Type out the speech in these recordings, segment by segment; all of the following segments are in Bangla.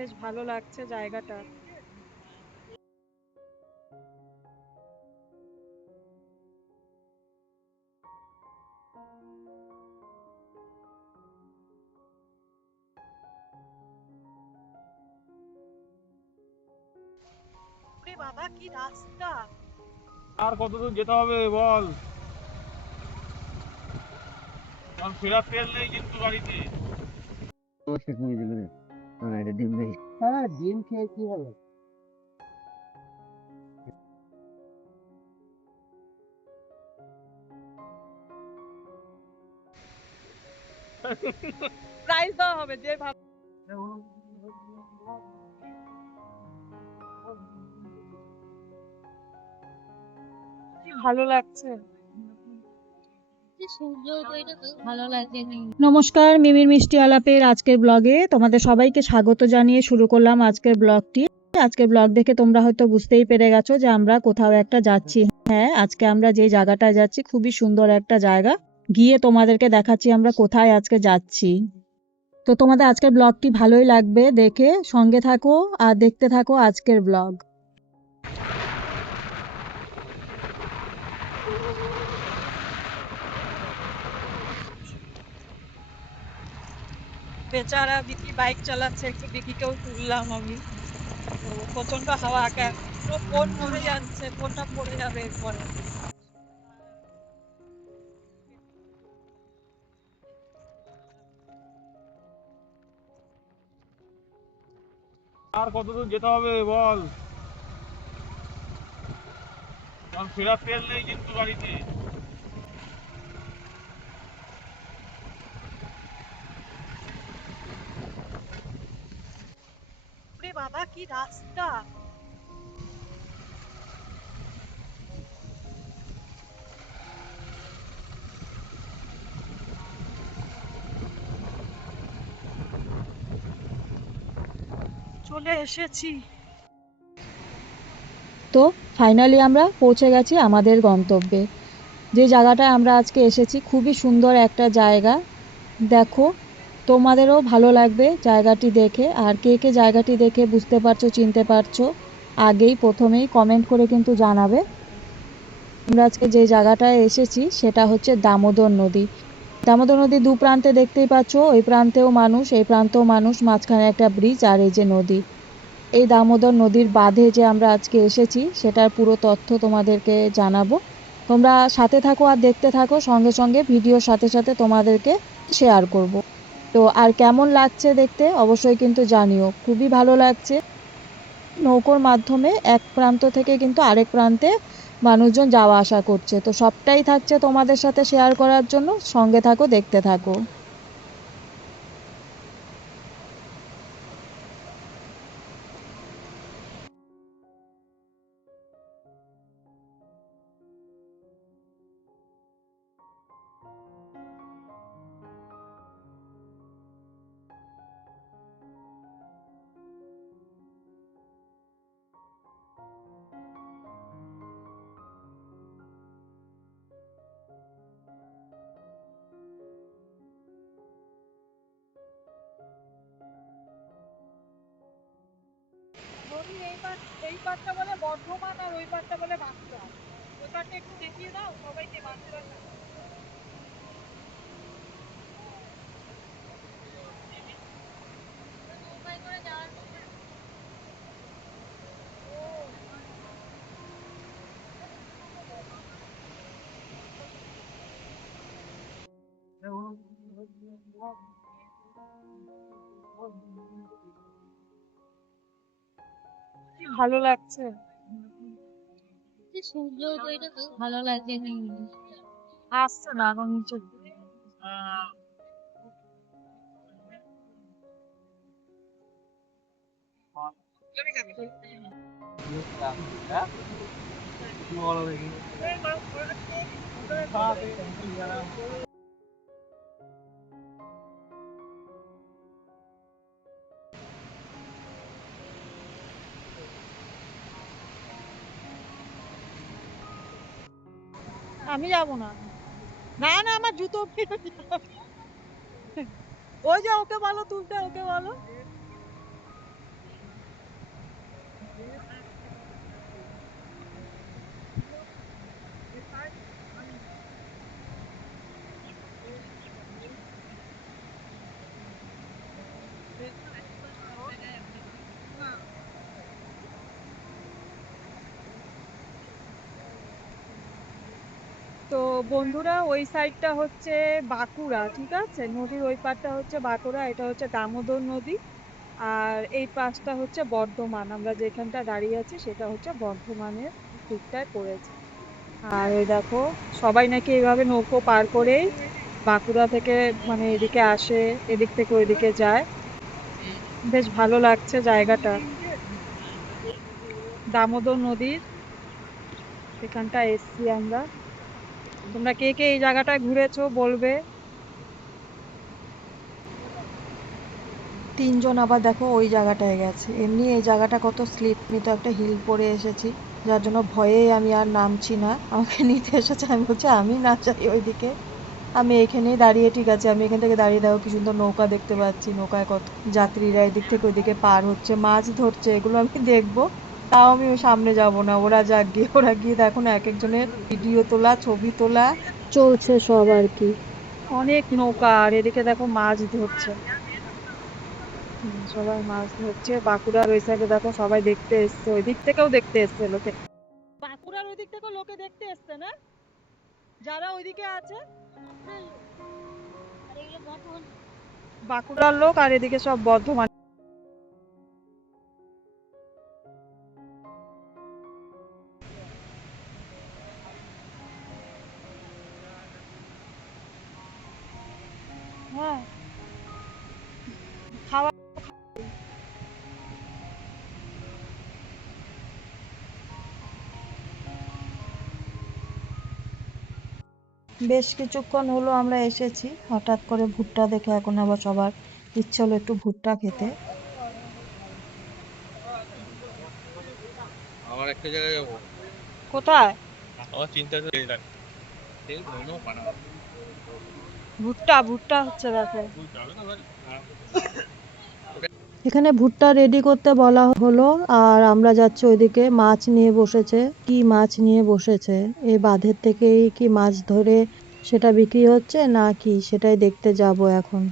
বেশ ভালো লাগছে জায়গাটা। ওরে বাবা, কি রাস্তা! আর কতদূর যেতে হবে বল? কারণ ফেরার তেল নেই কিন্তু গাড়িতে। হ্যাঁ, ডিম খেয়ে কি হবে? প্রাইজ দেওয়া হবে যে ভালো। কি ভালো লাগছে! নমস্কার, মিমির মিষ্টি আলাপের আজকের ব্লগে তোমাদের সবাইকে স্বাগত জানিয়ে শুরু করলাম আজকের ব্লগটি। আজকের ব্লগ দেখে তোমরা হয়তো বুঝতেই পেরে গেছো যে আমরা কোথাও একটা যাচ্ছি। হ্যাঁ, আজকে আমরা যে জায়গাটায় যাচ্ছি খুবই সুন্দর একটা জায়গা। গিয়ে তোমাদেরকে দেখাচ্ছি আমরা কোথায় আজকে যাচ্ছি। তো তোমাদের আজকের ব্লগটি ভালোই লাগবে দেখে, সঙ্গে থাকো আর দেখতে থাকো আজকের ব্লগ। বেচারা বিকি বাইক চালাচ্ছে, একটু বিকিকেও তুললাম আমি। তো প্রচন্ড হাওয়া, পুরো ফোন নড়ে যাচ্ছে, ফোনটা পড়ে যাবে এরপরে। আর কতদূর যেতে হবে বল? কারণ ফেরার তেল নেই কিন্তু গাড়িতে। ওরে বাবা, কি রাস্তা! চলে এসেছি। তো ফাইনালি আমরা পৌঁছে গেছি আমাদের গন্তব্যে। যে জায়গাটায় আমরা আজকে এসেছি খুবই সুন্দর একটা জায়গা। দেখো, তোমাদেরও ভালো লাগবে জায়গাটি দেখে। আর কে কে জায়গাটি দেখে বুঝতে পারছো, চিনতে পারছো, আগেই প্রথমেই কমেন্ট করে কিন্তু জানাবে। আমরা আজকে যে জায়গাটায় এসেছি সেটা হচ্ছে দামোদর নদী। দামোদর নদীর দু প্রান্তে দেখতেই পাচ্ছ, ওই প্রান্তেও মানুষ, এই প্রান্তেও মানুষ, মাঝখানে একটা ব্রিজ, আর এই যে নদী। এই দামোদর নদীর বাঁধে যে আমরা আজকে এসেছি সেটার পুরো তথ্য তোমাদেরকে জানাবো। তোমরা সাথে থাকো আর দেখতে থাকো, সঙ্গে সঙ্গে ভিডিওর সাথে সাথে তোমাদেরকে শেয়ার করব। তো আর কেমন লাগছে দেখতে অবশ্যই কিন্তু জানিও। খুবই ভালো লাগছে। নৌকোর মাধ্যমে এক প্রান্ত থেকে কিন্তু আরেক প্রান্তে মানুষজন যাওয়া আসা করছে। তো সবটাই থাকছে তোমাদের সাথে শেয়ার করার জন্য, সঙ্গে থাকো, দেখতে থাকো। নদীর এই পাড়টা বলে বর্ধমান আর ওই পাড়টা বলে বাঁকুড়া। ওই পাড়টা একটু দেখিয়ে দাও সবাইকে, বাঁকুড়াটা। কি ভালো লাগছে! ভালো লাগছে। আসছে না এখন নিচে। আমি যাবো না। না না, আমার জুতো ফেরত দিতে হবে। ওই যে ওকে বলো তুলতে, ওকে বলো। তো বন্ধুরা, ওই সাইডটা হচ্ছে বাঁকুড়া, ঠিক আছে? নদীর ওই পাড়টা হচ্ছে বাঁকুড়া, এটা হচ্ছে দামোদর নদী। আর এই পাশটা হচ্ছে বর্ধমান, আমরা যেখানটা দাঁড়িয়ে আছি সেটা হচ্ছে বর্ধমানের দিকটায় পড়েছে। আর ওই দেখো, সবাই নাকি এইভাবে নৌকো পার করেই বাঁকুড়া থেকে মানে এদিকে আসে, এদিক থেকে ওইদিকে যায়। বেশ ভালো লাগছে জায়গাটা, দামোদর নদীর এখানটা এসছি আমরা। তোমরা কে কে এই জায়গাটায় ঘুরেছো বলবে। তিনজন আবার দেখো ওই জায়গাটায় গেছে। এমনি এই জায়গাটা কত স্লিপ, আমি তো একটা হিল পরে এসেছি, যার জন্য ভয়েই আমি আর নামছি না। আমাকে নিতে এসেছে, আমি বলছি আমি না যাই ওইদিকে, আমি এখানেই দাঁড়িয়ে, ঠিক আছে আমি এখান থেকে দাঁড়িয়ে, দেখো কি সুন্দর নৌকা দেখতে পাচ্ছি, নৌকায় কত যাত্রীরা এদিক থেকে ওইদিকে পার হচ্ছে, মাছ ধরছে, এগুলো আমি দেখবো। তাও আমি ওই সামনে যাব না, ওরা যাক গিয়ে, ওরা গিয়ে দেখো না এক একজনের ভিডিও তোলা, ছবি তোলা চলছে সব আর কি। অনেক নৌকা, আর এদিকে দেখো মাছ ধরছে। সবাই মাছ ধরছে। বাঁকুড়ার ওই সাইডে দেখো সবাই দেখতে এসছে, ওই দিক থেকেও দেখতে এসছে লোকে। বাঁকুড়ার ওই দিক থেকেও লোকে দেখতে এসছে না, যারা ওইদিকে আছে বাঁকুড়ার লোক, আর এদিকে সব বর্ধমান। হ্যাঁ, খাওয়া। বেশ কিছুক্ষণ হলো আমরা এসেছি, হঠাৎ করে ভুট্টা দেখে এখন আবার সবার ইচ্ছে হলো একটু ভুট্টা খেতে। আমার একটা জায়গায় যাবো। কোথায়? আমার চিন্তা তো এই লাগে। এই মনো বানাও। ভুট্টা ভুট্টা হচ্ছে দেখো। তুই যাবে না বাড়ি? এখানে ভুট্টা রেডি করতে বলা হলো, আর আমরা যাচ্ছি ওইদিকে। মাছ নিয়ে বসেছে, কি মাছ নিয়ে বসেছে, এই বাঁধের থেকেই কি মাছ ধরে সেটা বিক্রি হচ্ছে না কি, সেটাই দেখতে যাব এখন।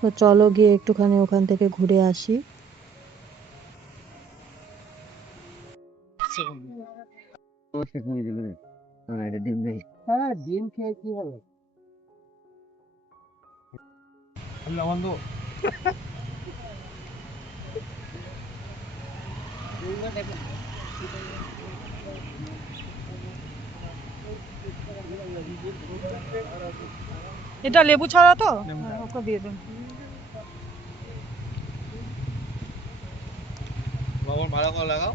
তো চলো গিয়ে একটুখানি ওখান থেকে ঘুরে আসি। অবশ্যই তুমি দেবে না। না, এটা ডিম নেই। হ্যাঁ, ডিম খেয়ে কি হবে? আল্লাহ বন্ধু। এটা লেবু ছাড়া তো? হ্যাঁ, ওকে দিয়ে দেন। লবণ ভালো করে লাগাও।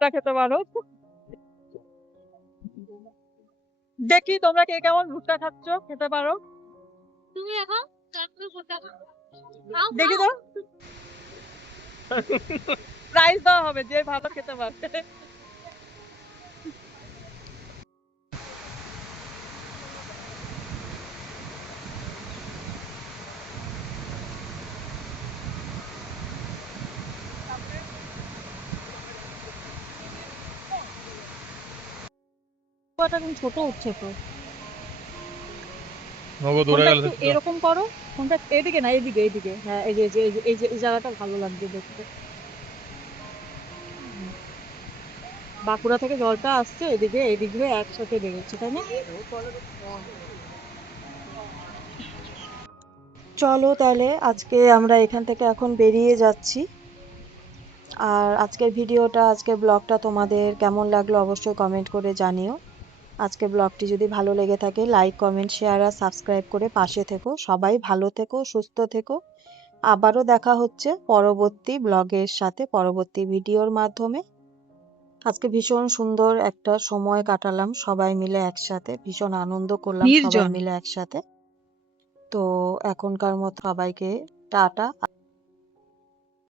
ভুট্টা খেতে পারো। দেখি তোমরা কে কেমন ভুট্টা খাচ্ছ, খেতে পারো। দেখি তো, প্রাইজ দেওয়া হবে যে ভালো খেতে পারবে। কুয়াটা কিন্তু ছোট হচ্ছে তো। নগদ উড়ে ফোনটা গেল একটু তো। এরকম করো, ফোনটা এদিকে না, এদিকে এদিকে, হ্যাঁ এই যে এই জায়গাটা ভালো লাগবে দেখতে। বাঁকুড়া থেকে জলটা আসছে এদিকে, এদিক দিয়ে একসাথে বেরোচ্ছে, তাই না? চলো তাহলে আজকে আমরা এখান থেকে এখন বেরিয়ে যাচ্ছি। আর আজকের ভিডিওটা, আজকের ব্লগটা তোমাদের কেমন লাগলো অবশ্যই কমেন্ট করে জানিও। আজকের ব্লগটি যদি ভালো লেগে থাকে, লাইক কমেন্ট শেয়ার আর সাবস্ক্রাইব করে পাশে থেকো। সবাই ভালো থেকো, সুস্থ থেকো। আবারও দেখা হচ্ছে পরবর্তী ব্লগের সাথে, পরবর্তী ভিডিওর মাধ্যমে। আজকে ভীষণ সুন্দর একটা সময় কাটালাম সবাই মিলে একসাথে, ভীষণ আনন্দ করলাম সবাই মিলে একসাথে। তো এখনকার মতো সবাইকে টাটা।